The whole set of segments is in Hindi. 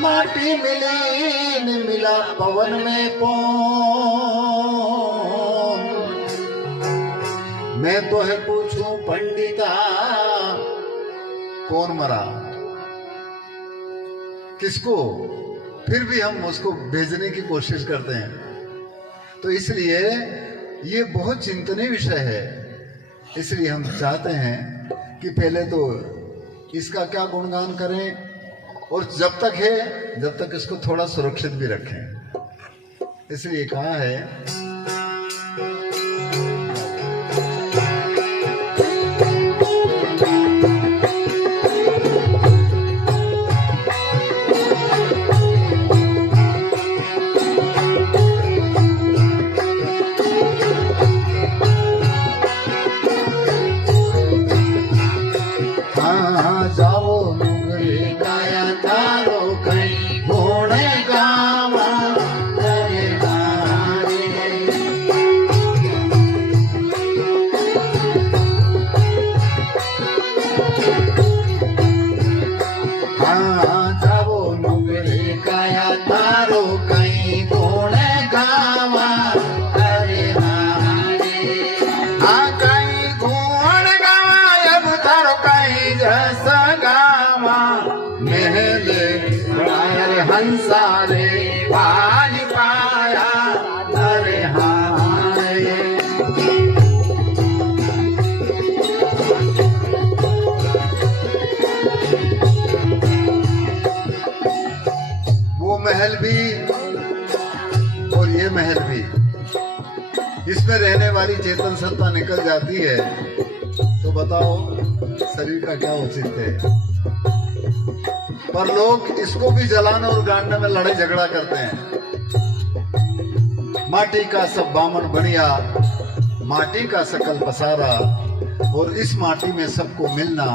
माटी मिली न मिला पवन में पौन। मैं तो है पूछूं पंडिता कौन मरा किसको, फिर भी हम उसको भेजने की कोशिश करते हैं। तो इसलिए ये बहुत चिंतनीय विषय है। इसलिए हम चाहते हैं कि पहले तो इसका क्या गुणगान करें, और जब तक है जब तक इसको थोड़ा सुरक्षित भी रखें। इसलिए कहा है हंसारे पान पाया अरे वो महल भी और ये महल भी, इसमें रहने वाली चेतन सत्ता निकल जाती है तो बताओ शरीर का क्या औचित्य है। पर लोग इसको भी जलाने और गाड़ने में लड़ाई झगड़ा करते हैं। माटी का सब बामन बनिया, माटी का सकल पसारा, और इस माटी में सबको मिलना,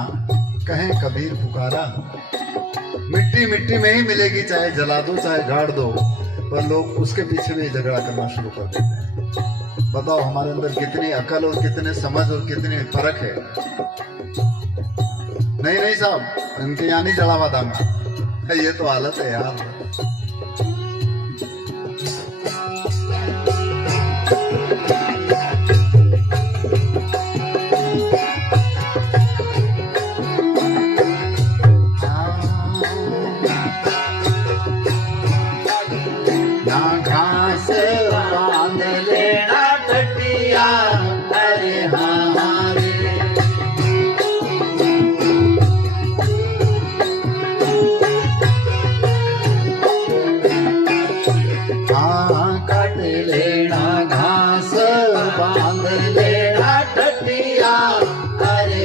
कहें कबीर पुकारा। मिट्टी मिट्टी में ही मिलेगी, चाहे जला दो चाहे गाड़ दो, पर लोग उसके पीछे भी झगड़ा करना शुरू कर देते हैं। बताओ हमारे अंदर कितनी अकल और कितने समझ और कितनी फर्क है। नहीं साहब, इनके यहाँ नहीं जला हुआ दांगा, ये तो हालत है यार। ना घास बांध लेना टटिया अरे काट लेना घास बांध लेना टटिया अरे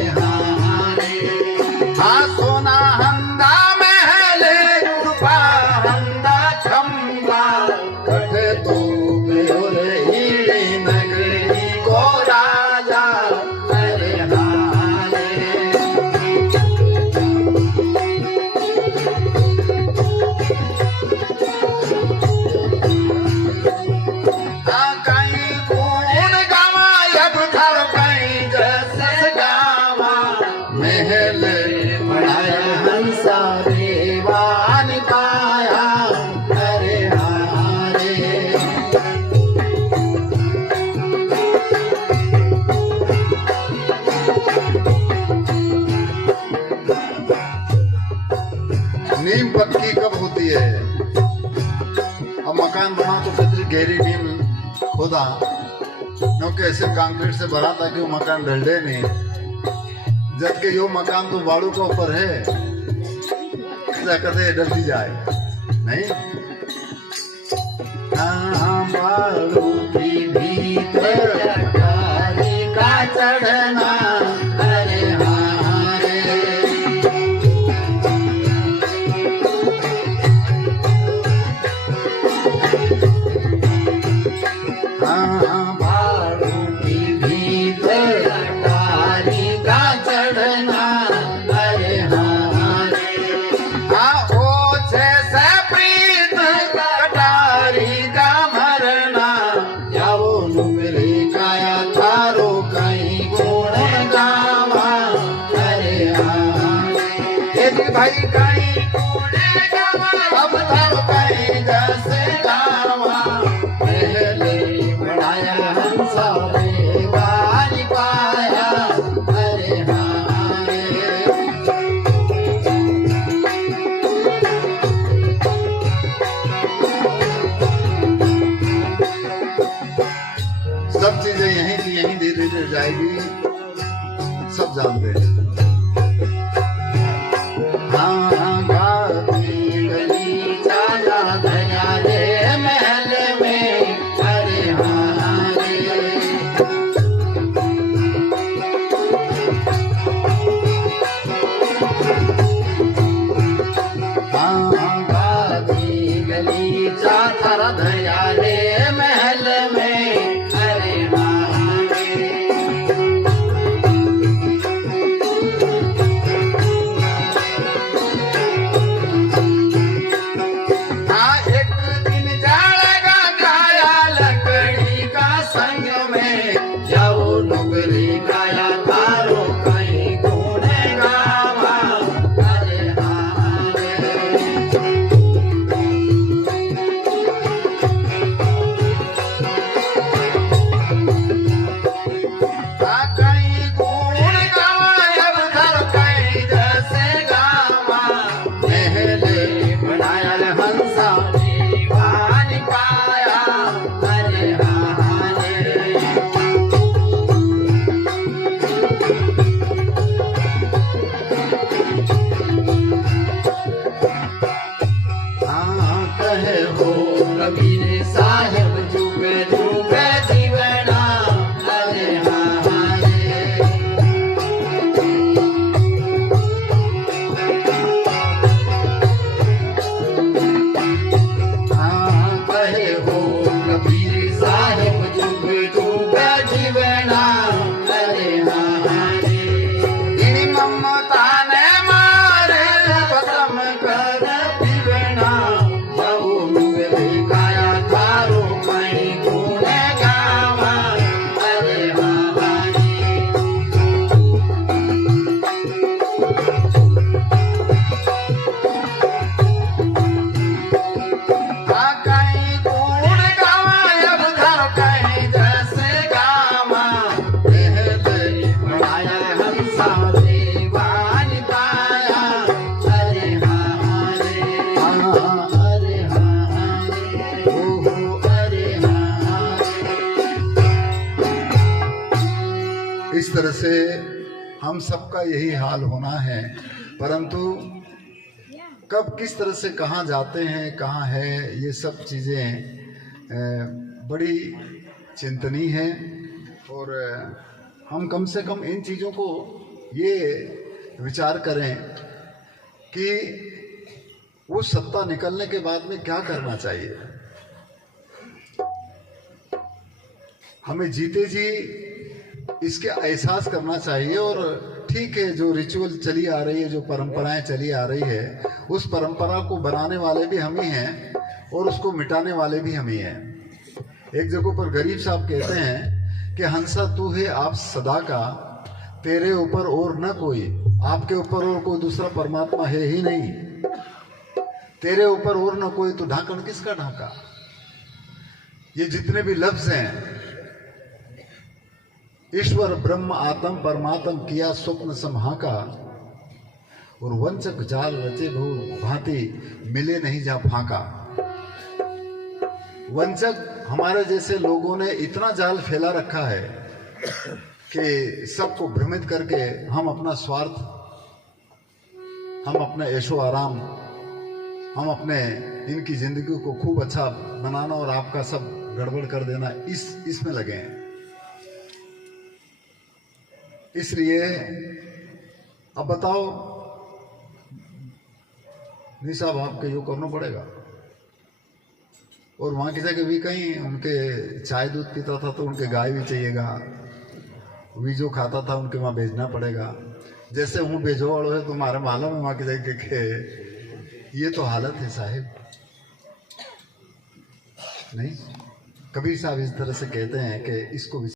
हाँ सोना हंदा महले रूपा हंदा खंबा कठे तो हीरे नगरी को राजा अरे नीम पक्की कब होती है? अब मकान बना तो फिर गहरी नीम खोदा, क्योंकि ऐसे कंक्रीट से भरा था कि वो मकान ढलडे नहीं, जबकि यो मकान तो बाड़ू के ऊपर है, कदे डलती जाए नहीं। बाड़ू की भीतर का चढ़ना अरे बाड़ू की भीतर का चढ़ना अरे ओछे से प्रीत कटारी का मरना, जाओ नुगरे का अब धर कहीं जैसे गावा, पहले बढ़ाया हंसा रे बारी पाया, अरे हाँ रे। सब चीजें यहीं की यहीं धीरे धीरे जाएगी, सब जानते हैं। हाँ गाती गली चाला धया रे महल में, अरे हाँ रे। हाँ गाती गली चाला धया रे महल में, अरे हाँ रे। कबीर साहेब जुग जुग जीवना, अरे हाँ रे। हाँ कहे हो कबीर साहेब जुग जुग जीवना, अरे हाँ रे। इन ममता ने मारे खत्म कर पीवना, इस तरह से हम सबका यही हाल होना है, परंतु कब किस तरह से कहाँ जाते हैं, कहाँ है, ये सब चीज़ें बड़ी चिंतनीय हैं। और हम कम से कम इन चीज़ों को ये विचार करें कि वो सत्ता निकलने के बाद में क्या करना चाहिए। हमें जीते जी इसके एहसास करना चाहिए। और ठीक है, जो रिचुअल चली आ रही है, जो परंपराएं चली आ रही है, उस परंपरा को बनाने वाले भी हम ही हैं और उसको मिटाने वाले भी हम ही हैं। एक जगह पर गरीब साहब कहते हैं कि हंसा तू है आप सदा का, तेरे ऊपर और न कोई, आपके ऊपर और कोई दूसरा परमात्मा है ही नहीं, तेरे ऊपर और न कोई, तो ढाकन किसका ढाका। ये जितने भी लफ्ज हैं, ईश्वर ब्रह्म आत्म परमात्म किया स्वप्न समहाका, और वंचक जाल रचे बहु भांति मिले नहीं जा फाका। वंचक हमारे जैसे लोगों ने इतना जाल फैला रखा है कि सबको भ्रमित करके हम अपना स्वार्थ, हम अपना ऐशो आराम, हम अपने इनकी जिंदगी को खूब अच्छा बनाना और आपका सब गड़बड़ कर देना, इसमें लगे हैं। इसलिए अब बताओ नहीं साहब, आपको यो करना पड़ेगा। और वहाँ की जगह भी कहीं उनके चाय दूध पीता था तो उनके गाय भी चाहिएगा, वी जो खाता था उनके वहाँ भेजना पड़ेगा। जैसे हूँ भेजो वालों है, तुम्हारे मालूम है वहाँ की जगह के ये तो हालत है साहिब। नहीं, कबीर साहब इस तरह से कहते हैं कि इसको